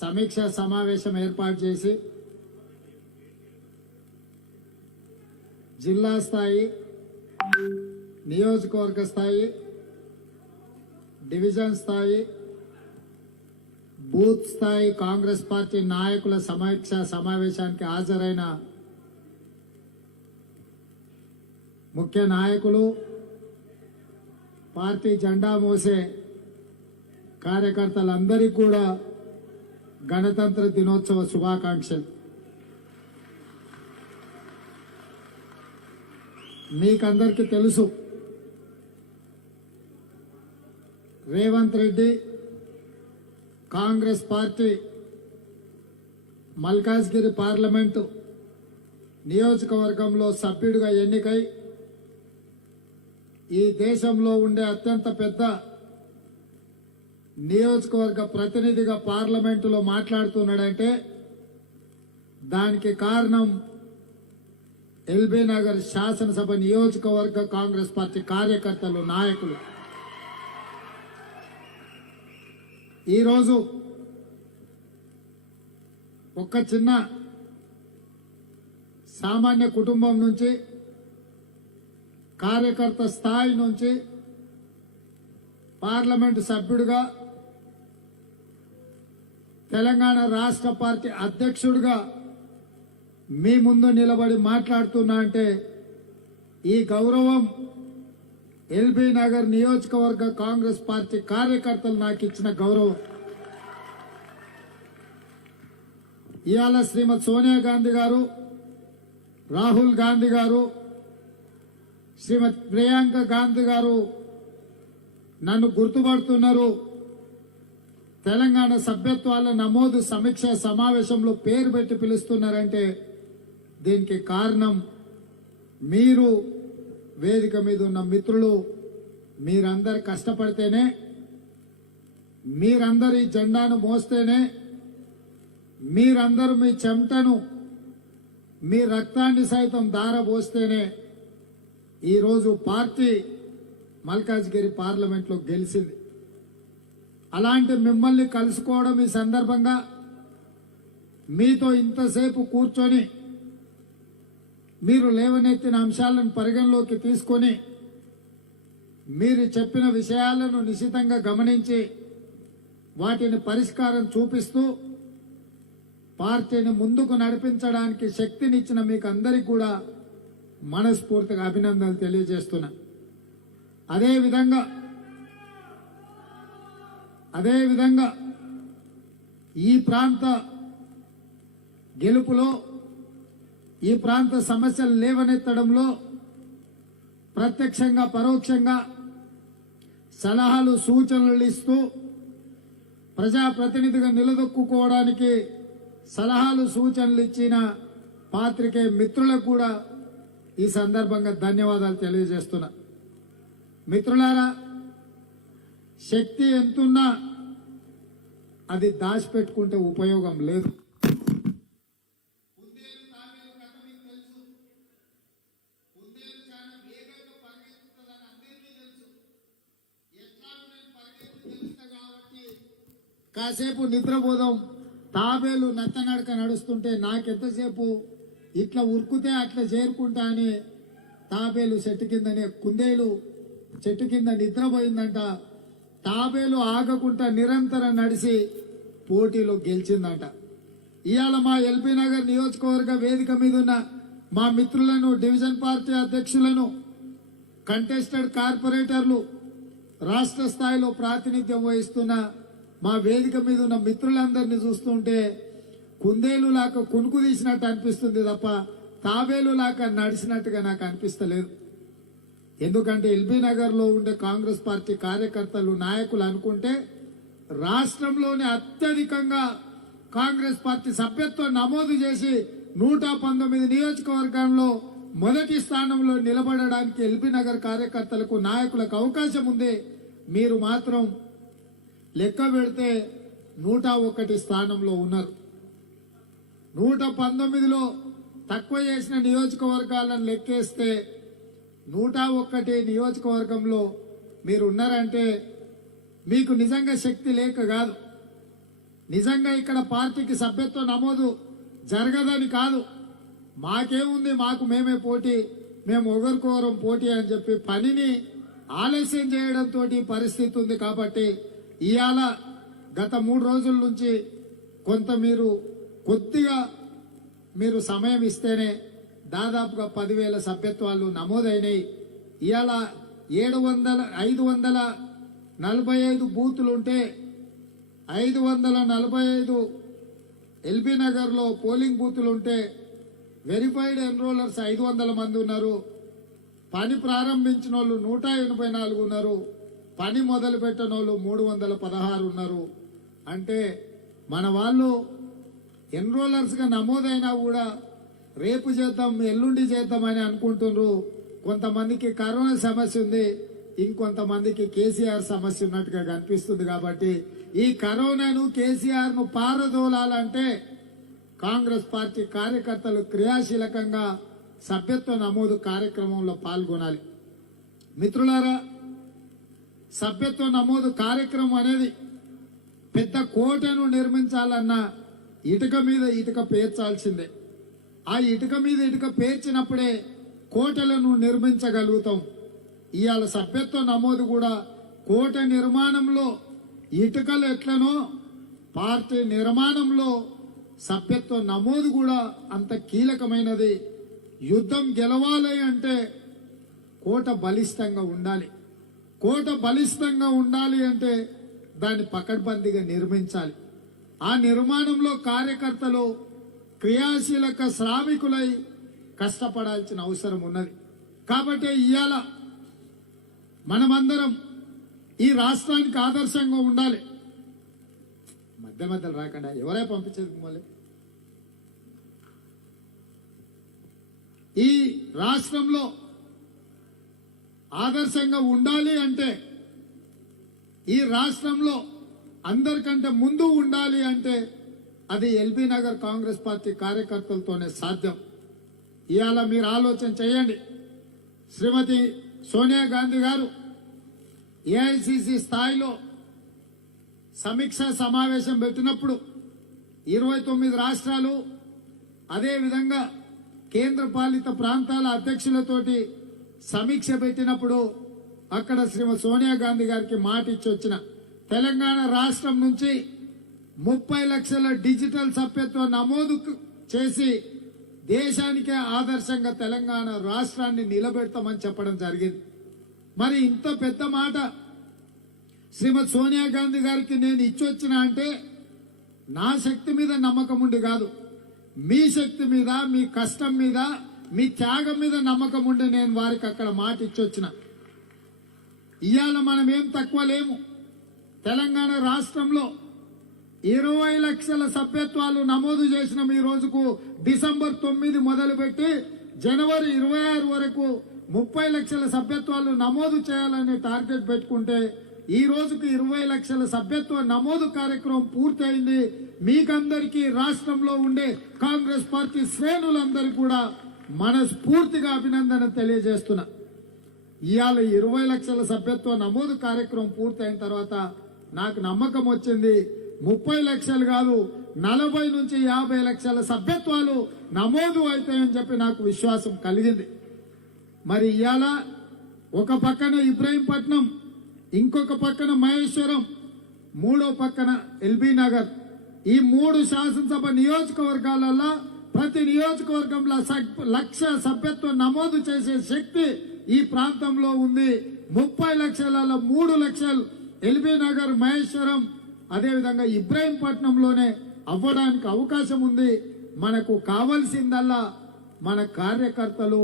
సమీక్ష సమావేశం ఏర్పాటు చేసి జిల్లా స్థాయి, నియోజకవర్గ స్థాయి, డివిజన్ స్థాయి, బూత్ స్థాయి కాంగ్రెస్ పార్టీ నాయకుల సమీక్ష సమావేశానికి హాజరైన ముఖ్య నాయకులు, పార్టీ జెండా మోసే కార్యకర్తలందరికీ కూడా గణతంత్ర దినోత్సవ శుభాకాంక్షలు. మీకందరికీ తెలుసు, రేవంత్ రెడ్డి కాంగ్రెస్ పార్టీ మల్కాజ్గిరి పార్లమెంటు నియోజకవర్గంలో సభ్యుడిగా ఎన్నికై ఈ దేశంలో ఉండే అత్యంత పెద్ద నియోజకవర్గ ప్రతినిధిగా పార్లమెంటులో మాట్లాడుతున్నాడంటే దానికి కారణం ఎల్బీ నగర్ శాసనసభ నియోజకవర్గ కాంగ్రెస్ పార్టీ కార్యకర్తలు, నాయకులు. ఈరోజు ఒక చిన్న సామాన్య కుటుంబం నుంచి, కార్యకర్త స్థాయి నుంచి పార్లమెంటు సభ్యుడిగా, తెలంగాణ రాష్ట్ర పార్టీ అధ్యక్షుడిగా మీ ముందు నిలబడి మాట్లాడుతున్నా అంటే ఈ గౌరవం ఎల్బీ నగర్ నియోజకవర్గ కాంగ్రెస్ పార్టీ కార్యకర్తలు నాకు ఇచ్చిన గౌరవం. ఇవాళ శ్రీమతి సోనియా గాంధీ గారు, రాహుల్ గాంధీ గారు, శ్రీమతి ప్రియాంక గాంధీ గారు నన్ను గుర్తుపడుతున్నారు. తెలంగాణ సభ్యత్వాల నమోదు సమీక్ష సమావేశంలో పేరు పెట్టి పిలుస్తున్నారంటే దీనికి కారణం మీరు, వేదిక మీద ఉన్న మిత్రులు, మీరందరు కష్టపడితేనే, మీరందరు ఈ జెండాను మోస్తేనే, మీరందరూ మీ చెమటను, మీ రక్తాన్ని సైతం ధారపోస్తేనే ఈరోజు పార్టీ మల్కాజ్గిరి పార్లమెంట్లో గెలిచింది. అలాంటి మిమ్మల్ని కలుసుకోవడం ఈ సందర్భంగా, మీతో ఇంతసేపు కూర్చొని మీరు లేవనెత్తిన అంశాలను పరిగణలోకి తీసుకొని మీరు చెప్పిన విషయాలను నిశితంగా గమనించి వాటిని పరిష్కారం చూపిస్తూ పార్టీని ముందుకు నడిపించడానికి శక్తినిచ్చిన మీకు అందరికీ కూడా మనస్ఫూర్తిగా అభినందనలు తెలియజేస్తున్నా. అదేవిధంగా ఈ ప్రాంత గెలుపులో, ఈ ప్రాంత సమస్యలు లేవనెత్తడంలో ప్రత్యక్షంగా పరోక్షంగా సలహాలు, సూచనలు ఇస్తూ ప్రజాప్రతినిధిగా నిలదొక్కుకోవడానికి సలహాలు, సూచనలు ఇచ్చిన పాత్రికేయ మిత్రులకు కూడా ఈ సందర్భంగా ధన్యవాదాలు తెలియజేస్తున్నా. మిత్రులారా, శక్తి ఎంతున్నా అది దాచిపెట్టుకుంటే ఉపయోగం లేదు. కాసేపు నిద్రపోదాం, తాబేలు నత్తనడక నడుస్తుంటే నాకెంతసేపు ఇట్లా ఉరుకుతే అట్లా చేరుకుంటా అని తాబేలు చెట్టు కిందనే, కుందేలు చెట్టు కింద నిద్రపోయిందంట. తాబేలు ఆగకుండా నిరంతరం నడిచి పోటీలో గెలిచిందంట. ఇవాళ మా ఎల్బీ నగర్ నియోజకవర్గ వేదిక మీద ఉన్న మా మిత్రులను, డివిజన్ పార్టీ అధ్యక్షులను, కంటెస్టెడ్ కార్పొరేటర్లు, రాష్ట్ర స్థాయిలో ప్రాతినిధ్యం వహిస్తున్న మా వేదిక మీద ఉన్న మిత్రులందరినీ చూస్తుంటే కుందేలు లాగా కునుకు తీసినట్టు అనిపిస్తుంది తప్ప తాబేలు లాగా నడిచినట్టుగా నాకు అనిపిస్తలేదు. ఎందుకంటే ఎల్బీ నగర్ లో ఉండే కాంగ్రెస్ పార్టీ కార్యకర్తలు, నాయకులు అనుకుంటే రాష్ట్రంలోనే అత్యధికంగా కాంగ్రెస్ పార్టీ సభ్యత్వం నమోదు చేసి 119 నియోజకవర్గంలో మొదటి స్థానంలో నిలబడడానికి ఎల్బీ నగర్ కార్యకర్తలకు, నాయకులకు అవకాశం ఉంది. మీరు మాత్రం లెక్క పెడితే 101 స్థానంలో ఉన్నారు. 119లో తక్కువ చేసిన నియోజకవర్గాలను లెక్కేస్తే 101 నియోజకవర్గంలో మీరు ఉన్నారంటే మీకు నిజంగా శక్తి లేక కాదు. నిజంగా ఇక్కడ పార్టీకి సభ్యత్వ నమోదు జరగదని కాదు, మాకేముంది, మాకు మేమే పోటీ, మేము ఒకరికొకరం పోటీ అని చెప్పి పనిని ఆలస్యం చేయడంతో పరిస్థితి ఉంది. కాబట్టి ఇవాళ గత 3 రోజుల నుంచి కొంత కొద్దిగా మీరు సమయం ఇస్తేనే దాదాపుగా 10,000 సభ్యత్వాలు నమోదైనాయి. ఇవాళ 545 బూతులుంటే 545 ఎల్బీ నగర్ లో పోలింగ్ బూతులుంటే వెరిఫైడ్ ఎన్రోలర్స్ 500 మంది ఉన్నారు. పని ప్రారంభించిన వాళ్ళు 184 ఉన్నారు. పని మొదలు పెట్టిన వాళ్ళు 316 ఉన్నారు. అంటే మన వాళ్ళు ఎన్రోలర్స్ గా నమోదైనా కూడా రేపు చేద్దాం, ఎల్లుండి చేద్దామని అనుకుంటున్నారు. కొంతమందికి కరోనా సమస్య ఉంది, ఇంకొంతమందికి కేసీఆర్ సమస్య ఉన్నట్టుగా కనిపిస్తుంది. కాబట్టి ఈ కరోనాను, కేసీఆర్ ను పారదోలాలంటే కాంగ్రెస్ పార్టీ కార్యకర్తలు క్రియాశీలకంగా సభ్యత్వ నమోదు కార్యక్రమంలో పాల్గొనాలి. మిత్రులారా, సభ్యత్వ నమోదు కార్యక్రమం అనేది పెద్ద కోటను నిర్మించాలన్నా ఇటుక మీద ఇటుక పేర్చాల్సిందే. ఆ ఇటుక మీద ఇటుక పేర్చినప్పుడే కోటలను నిర్మించగలుగుతాం. ఇవాళ సభ్యత్వ నమోదు కూడా కోట నిర్మాణంలో ఇటుకలు ఎట్లనో పార్టీ నిర్మాణంలో సభ్యత్వ నమోదు కూడా అంత కీలకమైనది. యుద్ధం గెలవాలి అంటే కోట బలిష్టంగా ఉండాలి. కోట బలిష్టంగా ఉండాలి అంటే దాన్ని పకడ్బందీగా నిర్మించాలి. ఆ నిర్మాణంలో కార్యకర్తలు క్రియాశీలక శ్రామికులై కష్టపడాల్సిన అవసరం ఉన్నది. కాబట్టి ఇవాళ మనమందరం ఈ రాష్ట్రానికి ఆదర్శంగా ఉండాలి. మధ్యలో రాకుండా ఎవరే పంపించేది మళ్ళీ. ఈ రాష్ట్రంలో ఆదర్శంగా ఉండాలి అంటే, ఈ రాష్ట్రంలో అందరికంటే ముందు ఉండాలి అంటే అది ఎల్బీ నగర్ కాంగ్రెస్ పార్టీ కార్యకర్తలతోనే సాధ్యం. ఇవాళ మీరు ఆలోచన చేయండి. శ్రీమతి సోనియా గాంధీ గారు ఏఐసిసి స్థాయిలో సమీక్ష సమావేశం పెట్టినప్పుడు 29 రాష్ట్రాలు అదేవిధంగా కేంద్ర పాలిత ప్రాంతాల అధ్యక్షులతోటి సమీక్ష పెట్టినప్పుడు అక్కడ శ్రీమతి సోనియా గాంధీ గారికి మాట ఇచ్చి వచ్చిన తెలంగాణ రాష్ట్రం నుంచి 30 లక్షల డిజిటల్ సభ్యత్వ నమోదు చేసి దేశానికే ఆదర్శంగా తెలంగాణ రాష్ట్రాన్ని నిలబెడతామని చెప్పడం జరిగింది. మరి ఇంత పెద్ద మాట శ్రీమతి సోనియా గాంధీ గారికి నేను ఇచ్చొచ్చిన అంటే నా శక్తి మీద నమ్మకం ఉండి కాదు, మీ శక్తి మీద, మీ కష్టం మీద, మీ త్యాగం మీద నమ్మకం ఉండి నేను వారికి అక్కడ మాట ఇచ్చొచ్చిన. ఇవాళ మనం ఏం తక్కువ లేము. తెలంగాణ రాష్ట్రంలో 20 లక్షల సభ్యత్వాలు నమోదు చేసిన ఈ రోజుకు డిసెంబర్ 9 మొదలుపెట్టి జనవరి 26 వరకు 30 లక్షల సభ్యత్వాలు నమోదు చేయాలనే టార్గెట్ పెట్టుకుంటే ఈ రోజుకు 20 లక్షల సభ్యత్వ నమోదు కార్యక్రమం పూర్తయింది. మీకందరికీ రాష్ట్రంలో ఉండే కాంగ్రెస్ పార్టీ శ్రేణులందరికీ కూడా మనస్ఫూర్తిగా అభినందన తెలియజేస్తున్నా. ఇవాళ 20 లక్షల సభ్యత్వ నమోదు కార్యక్రమం పూర్తయిన తర్వాత నాకు నమ్మకం వచ్చింది. 30 లక్షలు కాదు, 40 నుంచి 50 లక్షల సభ్యత్వాలు నమోదు అవుతాయని చెప్పి నాకు విశ్వాసం కలిగింది. మరి ఇవాళ ఒక పక్కన ఇబ్రహీంపట్నం, ఇంకొక పక్కన మహేశ్వరం, మూడో పక్కన ఎల్బీ నగర్, ఈ 3 శాసనసభ నియోజకవర్గాలలో ప్రతి నియోజకవర్గంలో 1 లక్ష సభ్యత్వ నమోదు చేసే శక్తి ఈ ప్రాంతంలో ఉంది. 30 లక్షలలో 3 లక్షలు ఎల్బీ నగర్, మహేశ్వరం, అదేవిధంగా ఇబ్రహీంపట్నంలోనే అవ్వడానికి అవకాశం ఉంది. మనకు కావలసిందల్లా మన కార్యకర్తలు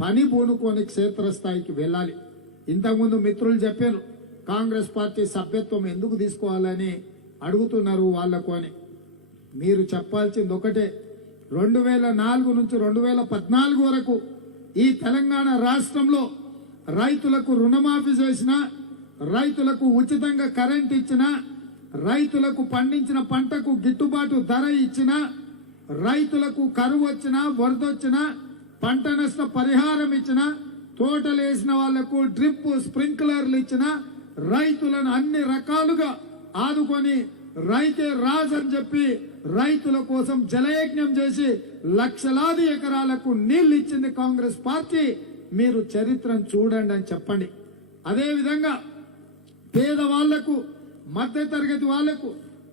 పని పూనుకొని క్షేత్రస్థాయికి వెళ్ళాలి. ఇంతకుముందు మిత్రులు చెప్పారు కాంగ్రెస్ పార్టీ సభ్యత్వం ఎందుకు తీసుకోవాలని అడుగుతున్నారు వాళ్లకు అని. మీరు చెప్పాల్సింది ఒకటే, 2004 నుంచి 2014 వరకు ఈ తెలంగాణ రాష్ట్రంలో రైతులకు రుణమాఫీ చేసిన, రైతులకు ఉచితంగా కరెంట్ ఇచ్చిన, రైతులకు పండించిన పంటకు గిట్టుబాటు ధర ఇచ్చిన, రైతులకు కరువు వచ్చినా, వరద వచ్చినా పంట నష్ట పరిహారం ఇచ్చిన, తోటలు వేసిన వాళ్లకు డ్రిప్ స్ప్రింక్లర్లు ఇచ్చిన, రైతులను అన్ని రకాలుగా ఆదుకొని రైతే రాజు అని చెప్పి రైతుల కోసం జలయజ్ఞం చేసి లక్షలాది ఎకరాలకు నీళ్లు ఇచ్చింది కాంగ్రెస్ పార్టీ. మీరు చరిత్రను చూడండి అని చెప్పండి. అదే విధంగా పేదవాళ్లకు, మధ్యతరగతి వాళ్లకు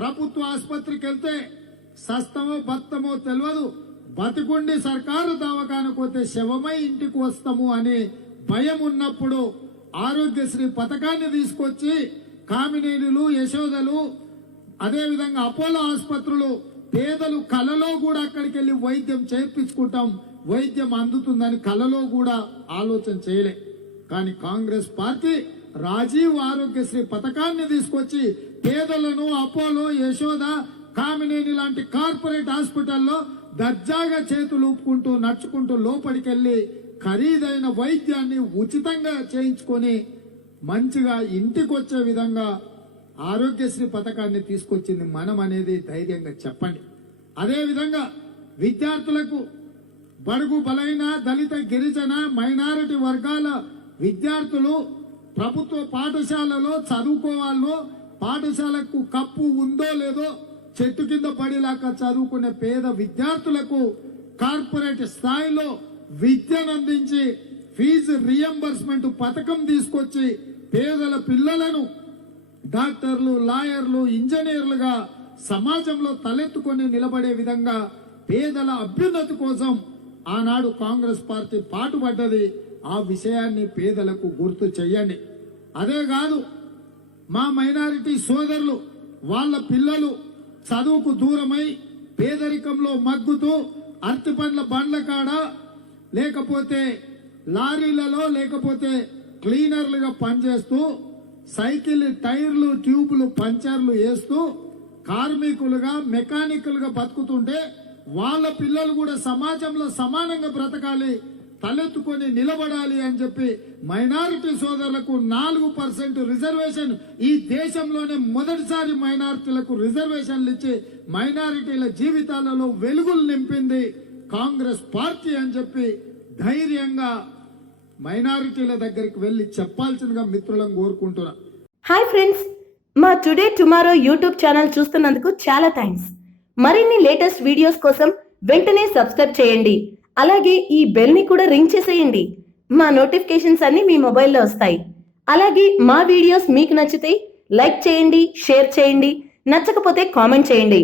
ప్రభుత్వ ఆసుపత్రికి వెళ్తే సస్తమో బత్తమో తెలియదు, బతికుండి సర్కారు దవాఖానకు పోతే శవమై ఇంటికి వస్తాము అనే భయం ఉన్నప్పుడు ఆరోగ్యశ్రీ పథకాన్ని తీసుకొచ్చి కామినేనులు, యశోదలు, అదేవిధంగా అపోలో ఆసుపత్రులు పేదలు కలలో కూడా అక్కడికి వెళ్లి వైద్యం చేయించుకుంటాం, వైద్యం అందుతుందని కలలో కూడా ఆలోచన చేయలే. కానీ కాంగ్రెస్ పార్టీ రాజీవ్ ఆరోగ్యశ్రీ పథకాన్ని తీసుకొచ్చి పేదలను అపోలో, యశోద, కామినేని లాంటి కార్పొరేట్ హాస్పిటల్లో దర్జాగా చేతులు ఊపుకుంటూ నడుచుకుంటూ లోపలికెళ్లి ఖరీదైన వైద్యాన్ని ఉచితంగా చేయించుకొని మంచిగా ఇంటికి వచ్చే విధంగా ఆరోగ్యశ్రీ పథకాన్ని తీసుకొచ్చింది మనం అనేది ధైర్యంగా చెప్పండి. అదే విధంగా విద్యార్థులకు, బడుగు బలైన దళిత, గిరిజన, మైనారిటీ వర్గాల విద్యార్థులు ప్రభుత్వ పాఠశాలలో చదువుకోవాలో, పాఠశాలకు కప్పు ఉందో లేదో చెట్టు కింద పడిలాగా చదువుకునే పేద విద్యార్థులకు కార్పొరేట్ స్థాయిలో విద్యను అందించి ఫీజు రియంబర్స్మెంట్ పథకం తీసుకొచ్చి పేదల పిల్లలను డాక్టర్లు, లాయర్లు, ఇంజనీర్లుగా సమాజంలో తలెత్తుకొని నిలబడే విధంగా పేదల అభ్యున్నతి కోసం ఆనాడు కాంగ్రెస్ పార్టీ పాటుపడ్డది. ఆ విషయాన్ని పేదలకు గుర్తు చెయ్యండి. అదే కాదు, మా మైనారిటీ సోదరులు వాళ్ళ పిల్లలు చదువుకు దూరమై పేదరికంలో మగ్గుతూ అరటిపండ్ల బండ్ల కాడ, లేకపోతే లారీలలో, లేకపోతే క్లీనర్లుగా పనిచేస్తూ సైకిల్ టైర్లు, ట్యూబ్లు, పంచర్లు వేస్తూ కార్మికులుగా, మెకానికల్గా బతుకుతుంటే వాళ్ళ పిల్లలు కూడా సమాజంలో సమానంగా బ్రతకాలి, తలెత్తుకొని నిలబడాలి అని చెప్పి మైనారిటీ సోదరులకు 4% రిజర్వేషన్, ఈ దేశంలోనే మొదటిసారి మైనారిటీలకు రిజర్వేషన్లు ఇచ్చి మైనారిటీల జీవితాలలో వెలుగులు నింపింది కాంగ్రెస్ పార్టీ అని చెప్పి ధైర్యంగా మైనారిటీల దగ్గరికి వెళ్లి చెప్పాల్సిందిగా మిత్రులను కోరుకుంటున్నా. హాయ్ ఫ్రెండ్స్, మా టుడే టుమారో యూట్యూబ్ ఛానల్ చూస్తున్నందుకు చాలా థ్యాంక్స్. మరిన్ని లేటెస్ట్ వీడియోస్ కోసం వెంటనే సబ్స్క్రైబ్ చేయండి. అలాగే ఈ బెల్ ని కూడా రింగ్ చేసేయండి. మా నోటిఫికేషన్స్ అన్ని మీ మొబైల్లో వస్తాయి. అలాగే మా వీడియోస్ మీకు నచ్చితే లైక్ చేయండి, షేర్ చేయండి, నచ్చకపోతే కామెంట్ చేయండి.